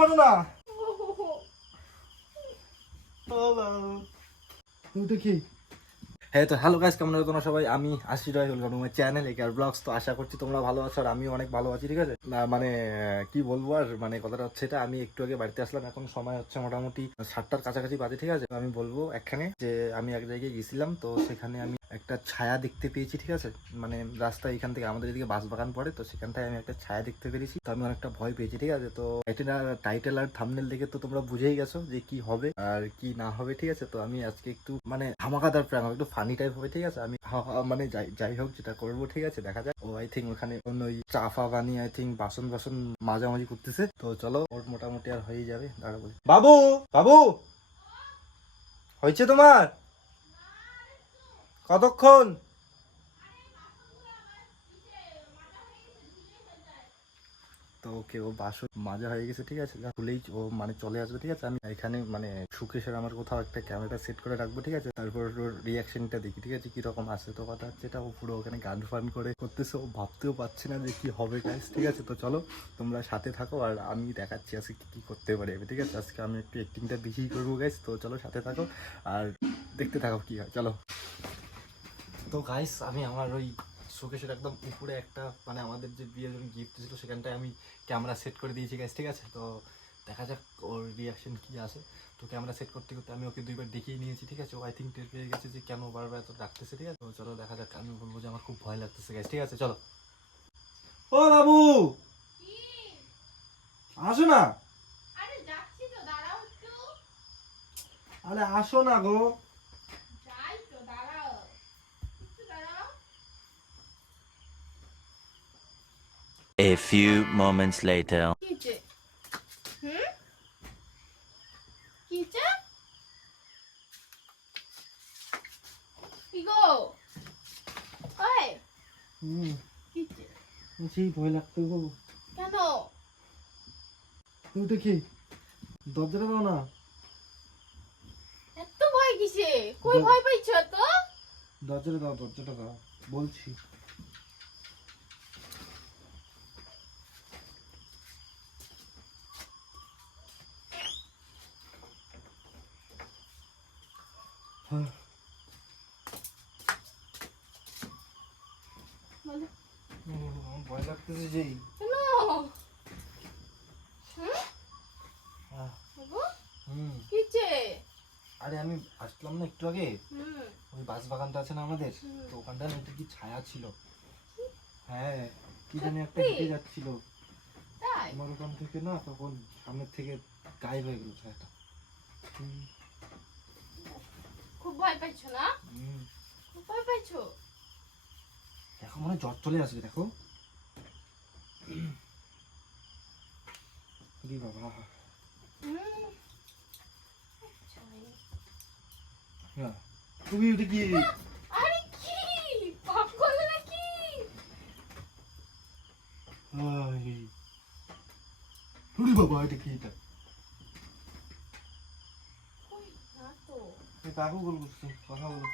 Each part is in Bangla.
সরো না। তো হ্যাঁ তো হ্যালো গাইস কেমন আছো তোমরা সবাই? আমি আশি রয় ওয়েলকাম আমার চ্যানেল একার ব্লগস তো আশা করছি তোমরা ভালো আছো আর আমিও অনেক ভালো আছি ঠিক আছে? মানে কি বলব আর মানে কথাটা হচ্ছে এটা আমি একটু আগে বাড়িতে আসলাম এখন সময় হচ্ছে মোটামুটি সাতটার কাছাকাছি বাজে ঠিক আছে? আমি বলব একখানে যে আমি এক জায়গায় গেছিলাম তো সেখানে আমি একটা ছায়া দেখতে পেয়েছি, ঠিক আছে? মানে রাস্তা এখান থেকে আমাদের এদিকে বাস বাগান পড়ে, তো সেখানটায় আমি একটা ছায়া দেখতে পেরেছি। তো আমি অনেকটা ভয় পেয়েছি, ঠিক আছে? তো টাইটেল আর থামনেল দেখে তো তোমরা বুঝেই গেছো যে কি হবে আর কি না হবে, ঠিক আছে? তো আমি আজকে একটু মানে ধামাকাদার প্রাণ, একটু ফানি টাইপ হবে, ঠিক আছে? আমি মানে যাই যাই হোক যেটা করব, ঠিক আছে? দেখা যাক। ও আই থিঙ্ক ওখানে অন্য ওই চা ফা আই থিঙ্ক বাসন বাসন মাঝামাঝি করতেছে। তো চলো, ওর মোটামুটি আর হয়ে যাবে। দাঁড়া বলি। বাবু বাবু! হয়েছে তোমার? কতক্ষণ? তো ওকে, ও বাসন মাজা হয়ে গেছে, ঠিক আছে? খুলেই ও মানে চলে আসবে, ঠিক আছে? আমি এখানে মানে সুকেশের আমার কোথাও একটা ক্যামেরা সেট করে রাখব, ঠিক আছে? তারপর ওর রিয়াকশনটা দেখি, ঠিক আছে? কীরকম আসে তো কথা হচ্ছে, এটা ও পুরো ওখানে গান ফান করে করতেছে, ও ভাবতেও পারছে না যে কি হবে গাইস ঠিক আছে? তো চলো, তোমরা সাথে থাকো আর আমি দেখাচ্ছি আজকে কি কি করতে পারি আমি, ঠিক আছে? আজকে আমি একটু অ্যাক্টিংটা বেশি করব গাইস তো চলো সাথে থাকো আর দেখতে থাকো কি হয়, চলো। তো গাইস আমি আমার ওই শোকেশের একদম উপরে একটা মানে আমাদের যে বিয়ের জন্য গিফট ছিল সেখানটায় আমি ক্যামেরা সেট করে দিয়েছি গাইস ঠিক আছে? তো দেখা যাক ওর রিয়াকশন কি আসে। তো ক্যামেরা সেট করতে করতে আমি ওকে দুইবার দেখিয়ে নিয়েছি ঠিক আছে? ও আই থিঙ্ক টের পেয়ে গেছে যে কেন বারবার এত ডাকতেছে ঠিক আছে? চলো দেখা যাক আমি বলব যে আমার খুব ভয় লাগতেছে গাইস ঠিক আছে? চলো। ও বাবু! আসো না। আরে যাচ্ছি তো দাঁড়াও একটু। আরে আসো না গো যাই তো দাঁড়াও একটু দাঁড়াও A few moments later. হচ্ছে সেই ভয় লাগতো গো। কেন? তুমি তো কি? দরজাটা দাও না। এত ভয় কিসে? কই ভয় পাইছো এত? দরজাটা দাও দরজাটা দাও। বলছি হ্যাঁ, বলো উম, ভয় লাগতেছে যেই আরে আমি আসলাম না একটু আগে। ওই বাস বাগানটা আছে না আমাদের। তো ওখানটা না কি ছায়া ছিল? হ্যাঁ কি জানি একটা? হেঁটে যাচ্ছিল। আমার ওখান থেকে না তখন সামনের থেকে গায়েব হয়ে গেল ছায়াটা। খুব ভয় পাইছো না? খুব ভয় পাইছো? দেখো মনে জ্বর চলে আসবে দেখো। দি বাবা তুমি ওটা কি আরে কি পাপ করলে নাকি আই। ওরে বাবা এটা কি এটা? কাকু বল করছে কথা বলো।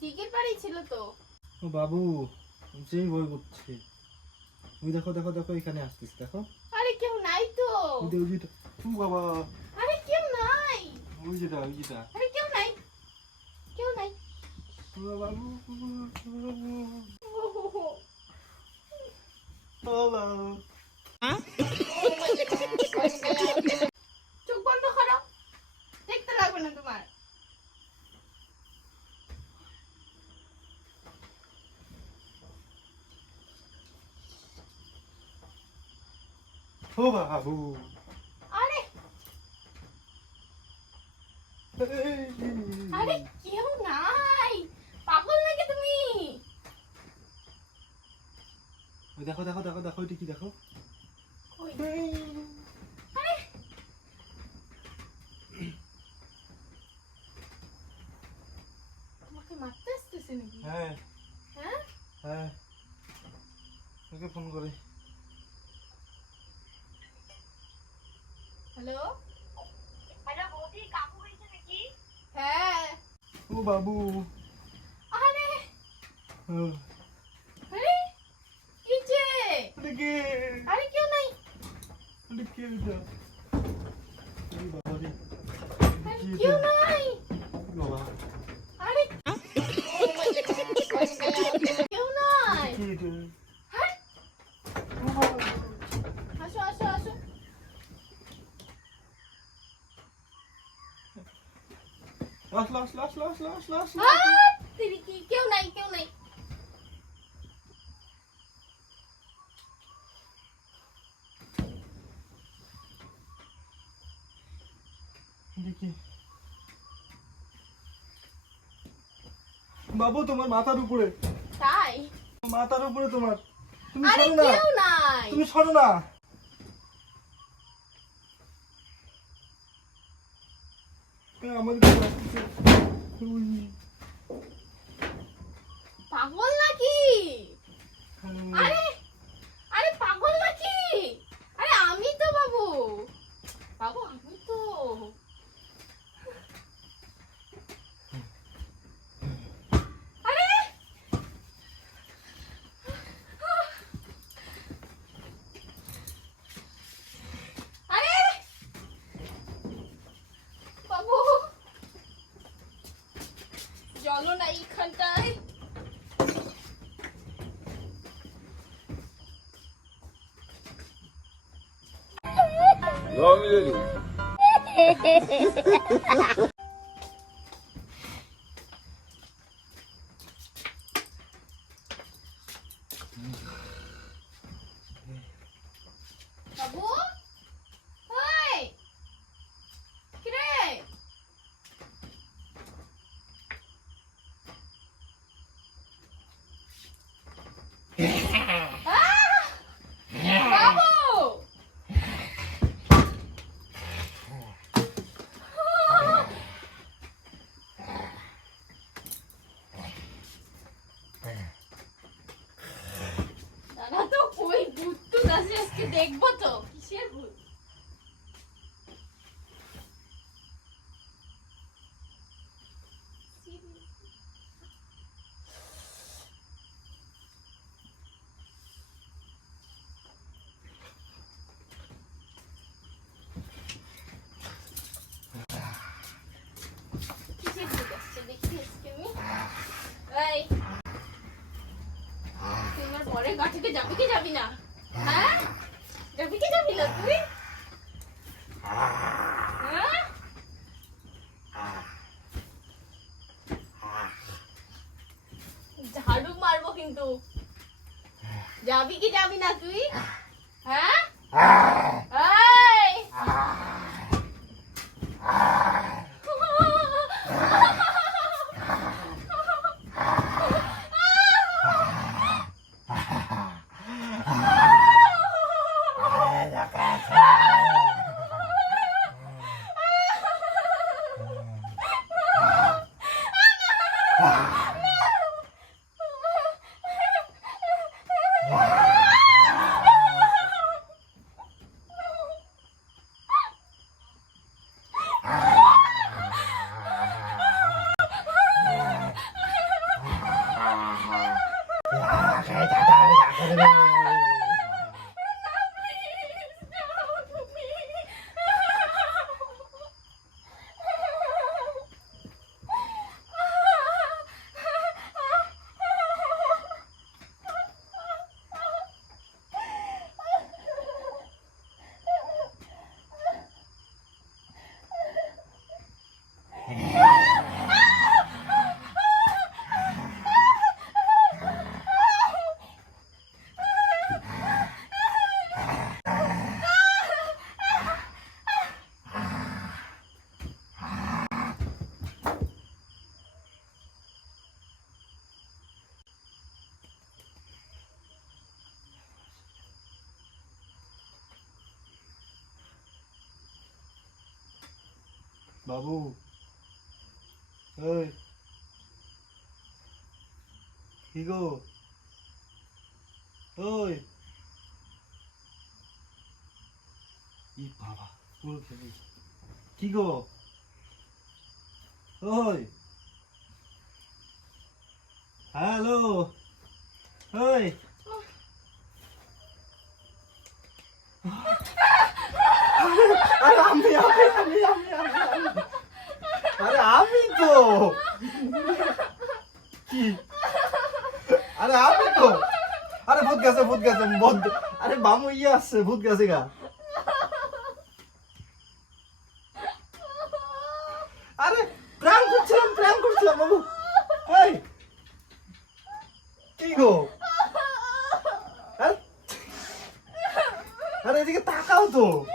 দিকের বাড়ি ছিল তো। ও বাবু যেই ভয় করছে। ওই দেখো দেখো দেখো এখানে আসতিস দেখো। আরে কেউ নাই তো। ওই যে- ওই বাবা। আরে কেউ নাই। ওই যেটা ওই যেটা আরে কেউ নাই। কেউ নাই। ও বাবু ও হো হো। ও বাবু চোখ বন্ধ করো। দেখতে লাগবে না তোমার। ও বাবু আরে আরে কেউ নাই। পাগল নাকি তুমি? ওই দেখো দেখো দেখো দেখো ওইটা কি দেখো? তোমাকে মারতে আসতেছে নাকি? হ্যাঁ। হ্যাঁ? হ্যাঁ। ওকে ফোন করে হ্যালো হ্যালো বৌদি কাকু হয়েছে নাকি হ্যাঁ ও বাবু আরে ও, আরে কি যে এটা কে আরে কেউ নাই এটা কে এটা এই বাবা রে আরে কি কেউ এটা? নাই বাবা আরে কেউ নাই কি এটা হ্যাঁ? আসো আসো আসো আসলো আসলো আসলো আসলো কেউ নাই কেউ নাই বাবু তোমার মাথার উপরে। তাই? মাথার উপরে তোমার। তুমি সরো না। তুমি সরো না এ, আমাদের তো আসতেছে। উই, পাগল নাকি উম, আরে আরে পাগল নাকি আরে আমি তো বাবু বাবু আমি তো আরে আরে বাবু চলো না এইখানটায়। বাবু ওই কি রে আহ! বাবু দাদা তো ওই ভূত তো আছে আজকে দেখব তো কিসের ভূত কিসের ভূত আসছে দেখি আজকে আমি এই গা থেকে যাবি কি যাবি না? হ্যাঁ? যাবি কি যাবি না তুই? হ্যাঁ? ঝাড়ু মারবো কিন্তু। যাবি কি যাবি না তুই? হ্যাঁ? 哇还打打打打打打打 বাবু এই কি গো ওই ই বাবা ও পুরো খেলি কি গো ওই হ্যালো ওই আরে আমি আমি আমি আমি আমি আমি। তো আরে আমি তো। আরে ভূত গেছে ভূত গেছে ভূত আরে বামু ইয়ে আসছে, ভূত গেছে গা। আরে প্র্যাঙ্ক করছিলাম প্র্যাঙ্ক করছিলাম বাবু। এই, কি গো? আরে- এদিকে তাকাও তো।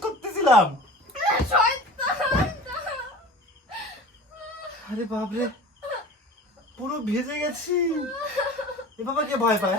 করতেছিলাম আরে বাপরে। পুরো ভেজে গেছি। এ বাবা কে ভয় পায়?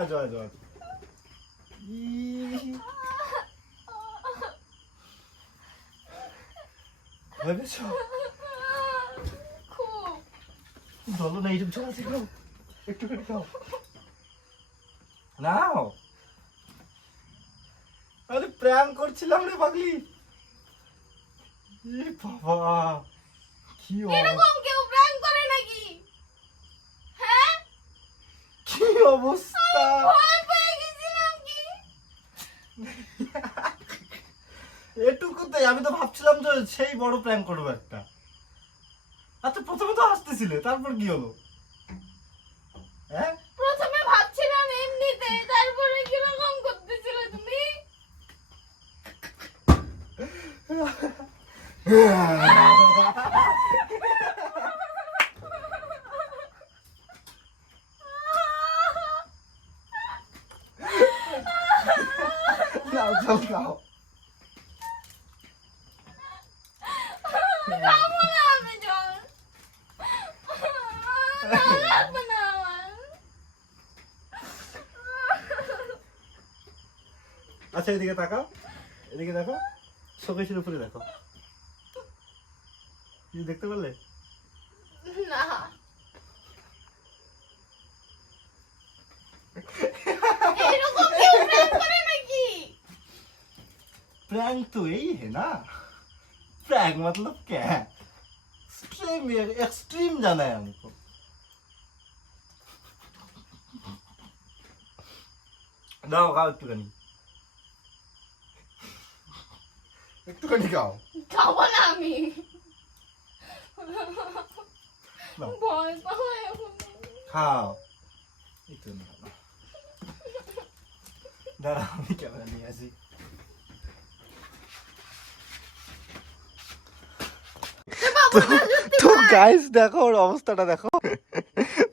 আজো আজো আজো ভয় পেয়েছ? বলো না এইরকম চলে আসে খাও একটু করে খাও। নাও। আরে প্র্যাঙ্ক করছিলাম রে পাগলি। এ বাবা কি এরকম কেউ প্র্যাঙ্ক করে নাকি? হ্যাঁ? কি অবস্থা? ভয় পেয়ে গেছিলাম কি? এটুকুতেই আমি তো ভাবছিলাম যে সেই বড় প্ল্যান করব একটা। আচ্ছা প্রথমে তো আসতেছিলে তারপর কি হলো? হ্যাঁ? প্রথমে ভাবছিলাম এমনিতে তারপরে কীরকম করতেছিলে তুমি? নাও চল খাও খাব না আমি জল না, লাগবে না আমার। আচ্ছা এদিকে তাকাও এদিকে দেখো শোকেশের উপরে দেখো কিছু দেখতে পারলে না এরকম কেউ প্র্যাঙ্ক করে নাকি प्रैंक तो यही है ना प्रैंक मतलब क्या है एक्सट्रीम एक्सट्रीम जाना है हमको দাও খাও একটুখানি একটুখানি খাও খাবো না আমি নাও ভয় পাবো এখন খাও একটু খাও দাঁড়া আমি ক্যামেরা নিয়ে আসি তো গাইস দেখো ওর অবস্থাটা দেখো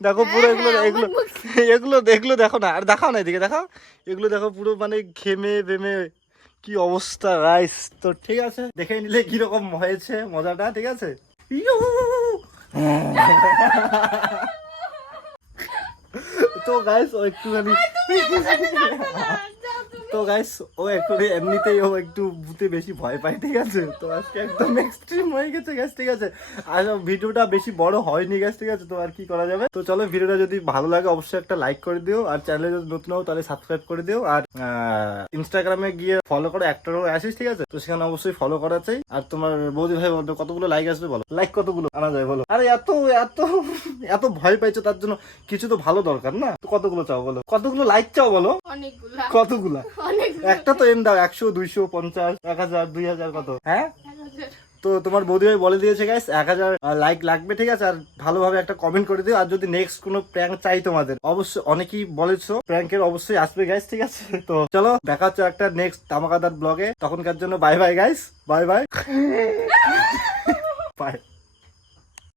দেখো পুরো হ্যাঁ, এগুলো হ্যাঁ, এগুলো এগুলো এগুলো দেখো না আর দেখাও না এদিকে দেখাও এগুলো দেখো পুরো মানে ঘেমে বেমে কি অবস্থা রাইস তো ঠিক আছে দেখে নিলে কীরকম হয়েছে মজাটা ঠিক আছে ইউ! তো গাইস ও একটুখানি যাও তুমি। তো গাইস ও একটু এমনিতেই ও একটু ভূতে বেশি ভয় পায় ঠিক আছে? তো আজকে একদম এক্সট্রিম হয়ে গেছে গ্যাস ঠিক আছে? আর ভিডিওটা বেশি বড় হয়নি গ্যাস ঠিক আছে? তো আর কি করা যাবে? তো চলো ভিডিওটা যদি ভালো লাগে অবশ্যই একটা লাইক করে দিও আর চ্যানেলে যদি নতুন হও তাহলে সাবস্ক্রাইব করে দিও আর ইনস্টাগ্রামে গিয়ে ফলো করো একটারও আসিস ঠিক আছে? তো সেখানে অবশ্যই ফলো করা চাই আর তোমার বৌদি ভাই বলতো কতগুলো লাইক আসবে বলো? লাইক কতগুলো? আনা যায় বলো। আরে এত এত এত ভয় পাইছো তার জন্য কিছু তো ভালো দরকার না? তো কতগুলো চাও বলো? কতগুলো লাইক চাও বলো? অনেকগুলা। কতগুলা? একটা তো এম দাও একশো দুইশো পঞ্চাশ এক হাজার দুই হাজার কত? হ্যাঁ? তো তোমার বৌদি ভাই বলে দিয়েছে গাইস এক হাজার লাইক লাগবে ঠিক আছে? আর ভালোভাবে একটা কমেন্ট করে দিও আর যদি নেক্সট কোনো প্র্যাঙ্ক চাই তোমাদের অবশ্যই অনেকেই বলেছ প্র্যাঙ্কের অবশ্যই আসবে গাইস ঠিক আছে? তো চলো দেখা হচ্ছে একটা নেক্সট তামাকাদার ব্লগে তখনকার জন্য bye bye guys bye bye bye